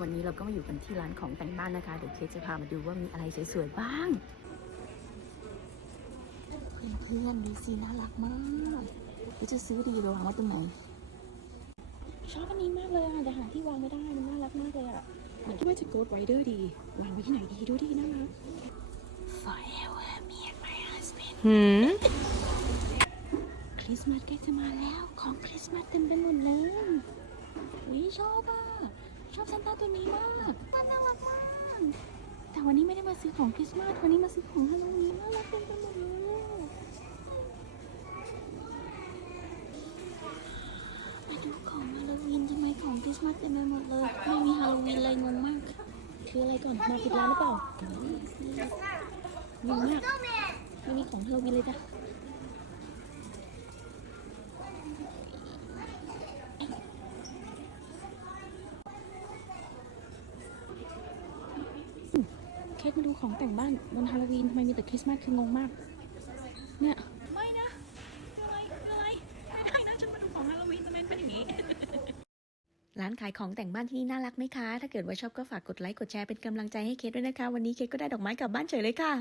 วันนี้เราก็มาอยู่กันที่ร้านของแต่งบ้านนะคะ เดี๋ยวเคสจะพามาดูว่ามีอะไรสวยๆบ้าง เพื่อนๆดูสิน่ารักมากเดี๋ยวจะซื้อดีไปวางไว้ตรงไหน ชอบอันนี้มากเลยอะแต่หาที่วางไม่ได้มันน่ารักมากเลยอะเหมือนที่ว่าจะ Ghost Rider ดี วางไว้ที่ไหนดีดูดิน่ารัก Forever me and my husband หืมคริสต์มาสใกล้จะมาแล้วของคริสต์มาสเต็มไปหมดเลยวิชอบอะ ชอบซานต้าตัวนี้มากมันน่ารักมาก แต่วันนี้ไม่ได้มาซื้อของคริสต์มาส วันนี้มาซื้อของฮาโลวีนน่ารักเต็มไปหมดเลยมาดูของฮาโลวีนทำไมของคริสต์มาสเต็มไปหมดเลย ไม่มีฮาโลวีนเลยงงมากคืออะไรก่อน มาผิดร้านหรือเปล่างงมากไม่มีของฮาโลวีนเลยจ้ะ สมาดูของแต่งบ้านวันฮาโลวีนทำไมมีแต่คริสต์มาสคืองงมาก เนี่ย ไม่นะคืออะไรคืออะไรไม่ได้นะฉันมาดูของฮาโลวีนทำไมเป็นอย่างนี้ ร้านขายของแต่งบ้านที่นี่น่ารักไหมคะ ถ้าเกิดว่าชอบก็ฝากกดไลค์กดแชร์เป็นกำลังใจให้เคสด้วยนะคะ วันนี้เคสก็ได้ดอกไม้กลับบ้านเฉยเลยค่ะ